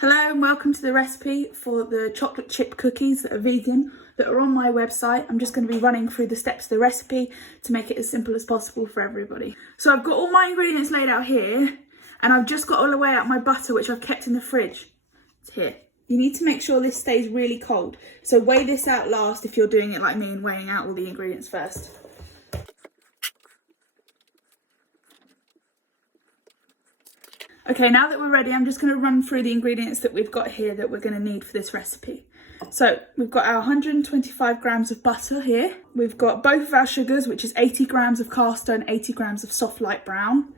Hello and welcome to the recipe for the chocolate chip cookies that are vegan that are on my website. I'm just going to be running through the steps of the recipe to make it as simple as possible for everybody. So I've got all my ingredients laid out here and I've just got all the way out my butter which I've kept in the fridge. It's here. You need to make sure this stays really cold. So weigh this out last if you're doing it like me and weighing out all the ingredients first. Okay, now that we're ready, I'm just going to run through the ingredients that we've got here that we're going to need for this recipe. So we've got our 125 grams of butter here. We've got both of our sugars, which is 80 grams of caster and 80 grams of soft light brown.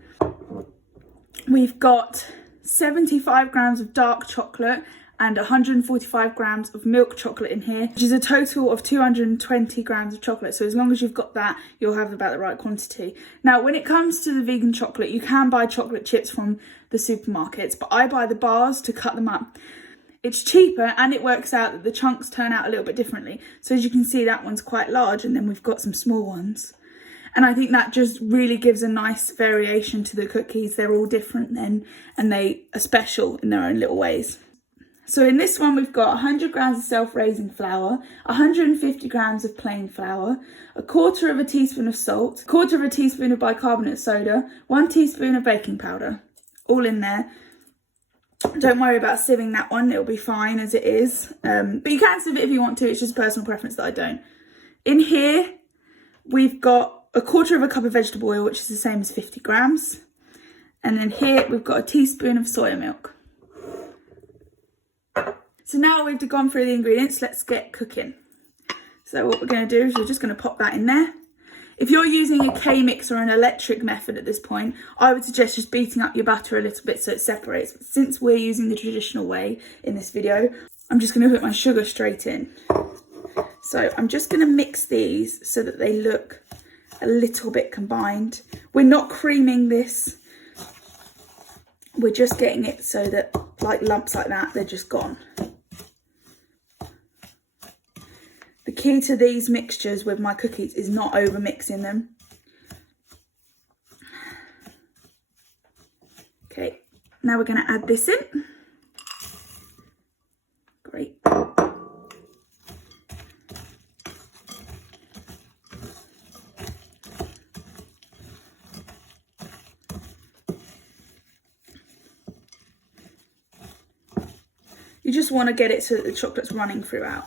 We've got 75 grams of dark chocolate and 145 grams of milk chocolate in here, which is a total of 220 grams of chocolate. So as long as you've got that, you'll have about the right quantity. Now, when it comes to the vegan chocolate, you can buy chocolate chips from the supermarkets, but I buy the bars to cut them up. It's cheaper and it works out that the chunks turn out a little bit differently. So as you can see, that one's quite large and then we've got some small ones. And I think that just really gives a nice variation to the cookies. They're all different then and they are special in their own little ways. So in this one, we've got 100 grams of self-raising flour, 150 grams of plain flour, a quarter of a teaspoon of salt, a quarter of a teaspoon of bicarbonate soda, 1 teaspoon of baking powder, all in there. Don't worry about sieving that one, it'll be fine as it is. But you can sieve it if you want to, it's just personal preference that I don't. In here, we've got a quarter of a cup of vegetable oil, which is the same as 50 grams. And then here, we've got a teaspoon of soya milk. So now we've gone through the ingredients, let's get cooking. So what we're going to do is we're just going to pop that in there. If you're using a K-mix or an electric method at this point, I would suggest just beating up your butter a little bit so it separates. But since we're using the traditional way in this video, I'm just going to put my sugar straight in. So I'm just going to mix these so that they look a little bit combined. We're not creaming this. We're just getting it so that like lumps like that, they're just gone. The key to these mixtures with my cookies is not over mixing them. Okay, now we're going to add this in. Great. You just want to get it so that the chocolate's running throughout.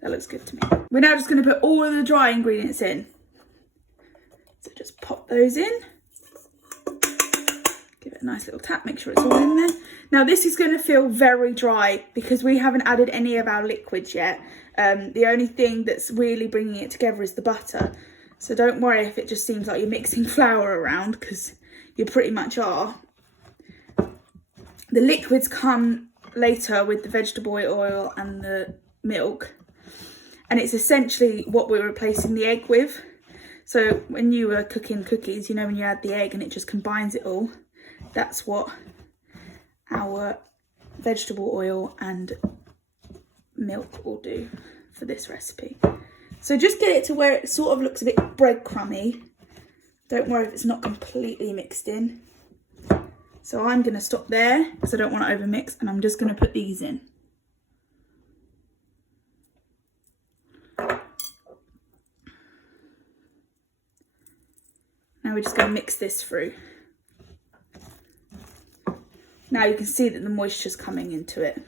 That looks good to me. We're now just going to put all of the dry ingredients in. So just pop those in. Give it a nice little tap, make sure it's all in there. Now this is going to feel very dry because we haven't added any of our liquids yet. The only thing that's really bringing it together is the butter. So don't worry if it just seems like you're mixing flour around because you pretty much are. The liquids come later with the vegetable oil and the milk. And it's essentially what we're replacing the egg with. So when you were cooking cookies, you know, when you add the egg and it just combines it all, that's what our vegetable oil and milk will do for this recipe. So just get it to where it sort of looks a bit breadcrumby. Don't worry if it's not completely mixed in. So I'm going to stop there because I don't want to overmix and I'm just going to put these in. Now we're just going to mix this through. Now you can see that the moisture's coming into it.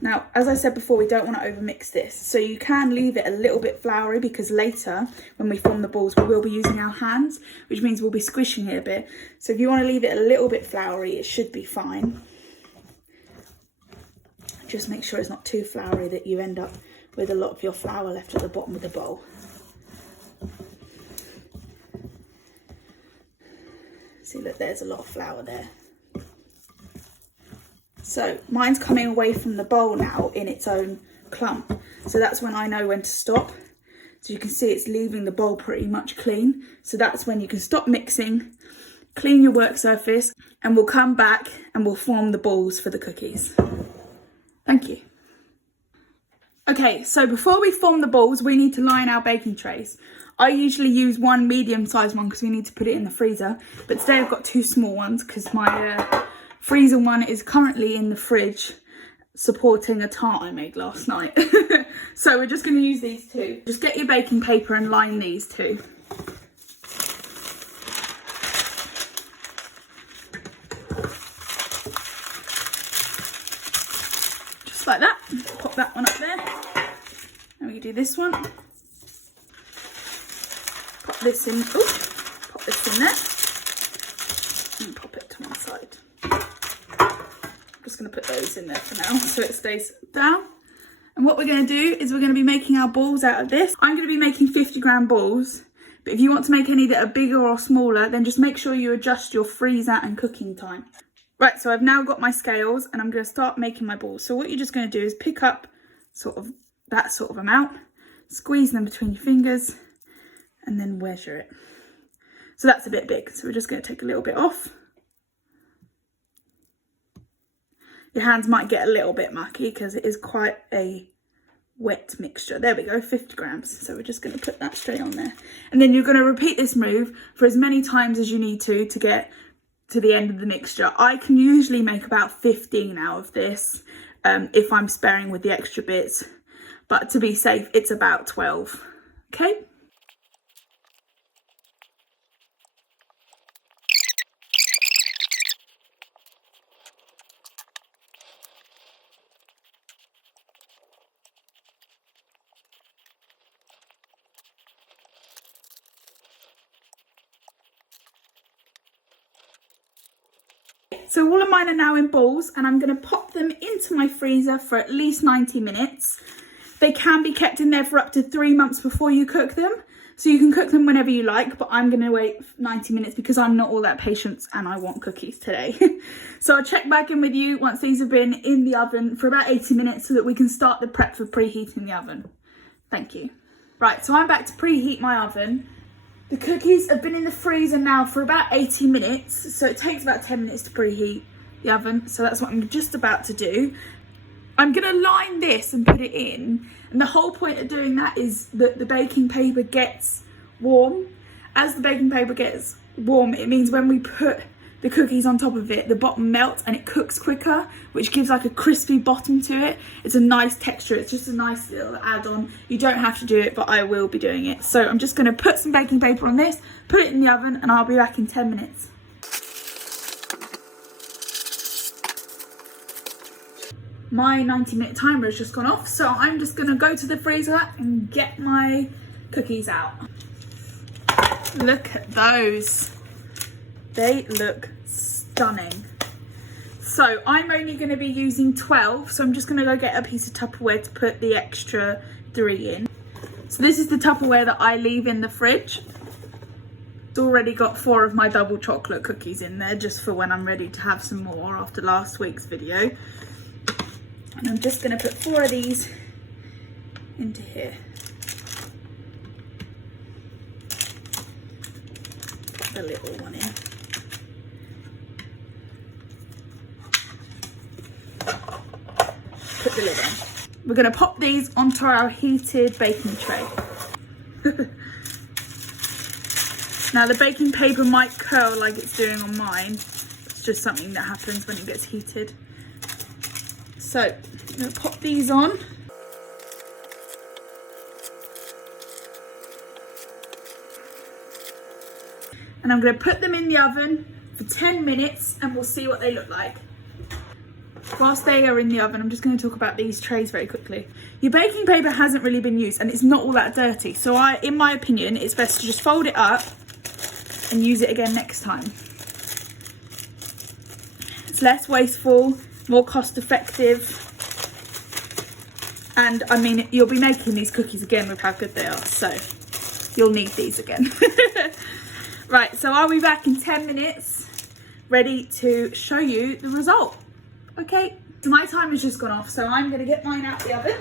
Now, as I said before, we don't want to overmix this. So you can leave it a little bit floury because later, when we form the balls, we will be using our hands, which means we'll be squishing it a bit. So if you want to leave it a little bit floury, it should be fine. Just make sure it's not too floury that you end up with a lot of your flour left at the bottom of the bowl. See, look, there's a lot of flour there. So mine's coming away from the bowl now in its own clump. So that's when I know when to stop. So you can see it's leaving the bowl pretty much clean. So that's when you can stop mixing, clean your work surface, and we'll come back and we'll form the balls for the cookies. Thank you. Okay, so before we form the balls, we need to line our baking trays. I usually use one medium-sized one because we need to put it in the freezer. But today I've got 2 small ones because my freezer one is currently in the fridge supporting a tart I made last night. So we're just going to use these 2. Just get your baking paper and line these 2. Just like that. Pop that one up there. And we do this one. Pop this in. Ooh, pop this in there. And pop it to one side. I'm just going to put those in there for now so it stays down. And what we're going to do is we're going to be making our balls out of this. I'm going to be making 50-gram balls. But if you want to make any that are bigger or smaller, then just make sure you adjust your freezer and cooking time. Right, so I've now got my scales and I'm going to start making my balls. So what you're just going to do is pick up sort of that sort of amount, squeeze them between your fingers, and then measure it. So that's a bit big, so we're just going to take a little bit off. Your hands might get a little bit mucky because it is quite a wet mixture. There we go, 50 grams. So we're just going to put that straight on there. And then you're going to repeat this move for as many times as you need to get to the end of the mixture. I can usually make about 15 out of this if I'm sparing with the extra bits. But to be safe, it's about 12. Okay? So all of mine are now in balls and I'm going to pop them into my freezer for at least 90 minutes. They can be kept in there for up to 3 months before you cook them. So you can cook them whenever you like, but I'm going to wait 90 minutes because I'm not all that patient and I want cookies today. So I'll check back in with you once these have been in the oven for about 80 minutes so that we can start the prep for preheating the oven. Thank you. Right, so I'm back to preheat my oven. The cookies have been in the freezer now for about 80 minutes, so it takes about 10 minutes to preheat the oven. So that's what I'm just about to do. I'm going to line this and put it in. And the whole point of doing that is that the baking paper gets warm. As the baking paper gets warm, it means when we put the cookies on top of it, the bottom melts and it cooks quicker, which gives like a crispy bottom to it. It's a nice texture. It's just a nice little add-on. You don't have to do it, but I will be doing it. So I'm just going to put some baking paper on this, put it in the oven, and I'll be back in 10 minutes. My 90-minute timer has just gone off, so I'm just going to go to the freezer and get my cookies out. Look at those. They look stunning. So I'm only going to be using 12, so I'm just going to go get a piece of Tupperware to put the extra 3 in. So this is the Tupperware that I leave in the fridge. It's already got 4 of my double chocolate cookies in there, just for when I'm ready to have some more after last week's video. And I'm just going to put 4 of these into here. Put the little one in. Put the lid on. We're going to pop these onto our heated baking tray. Now the baking paper might curl like it's doing on mine. It's just something that happens when it gets heated. So I'm going to pop these on. And I'm going to put them in the oven for 10 minutes and we'll see what they look like. Whilst they are in the oven, I'm just going to talk about these trays very quickly. Your baking paper hasn't really been used and it's not all that dirty. So in my opinion, it's best to just fold it up and use it again next time. It's less wasteful, more cost effective. And I mean, you'll be making these cookies again with how good they are. So you'll need these again. Right, so I'll be back in 10 minutes, ready to show you the result. Okay, so my timer's just gone off, so I'm going to get mine out the oven.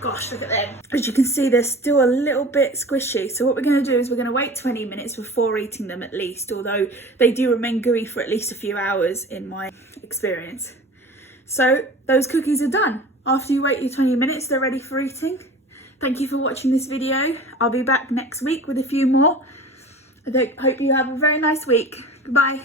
Gosh, look at them. As you can see, they're still a little bit squishy. So what we're going to do is we're going to wait 20 minutes before eating them at least, although they do remain gooey for at least a few hours in my experience. So those cookies are done. After you wait your 20 minutes, they're ready for eating. Thank you for watching this video. I'll be back next week with a few more. I hope you have a very nice week. Goodbye.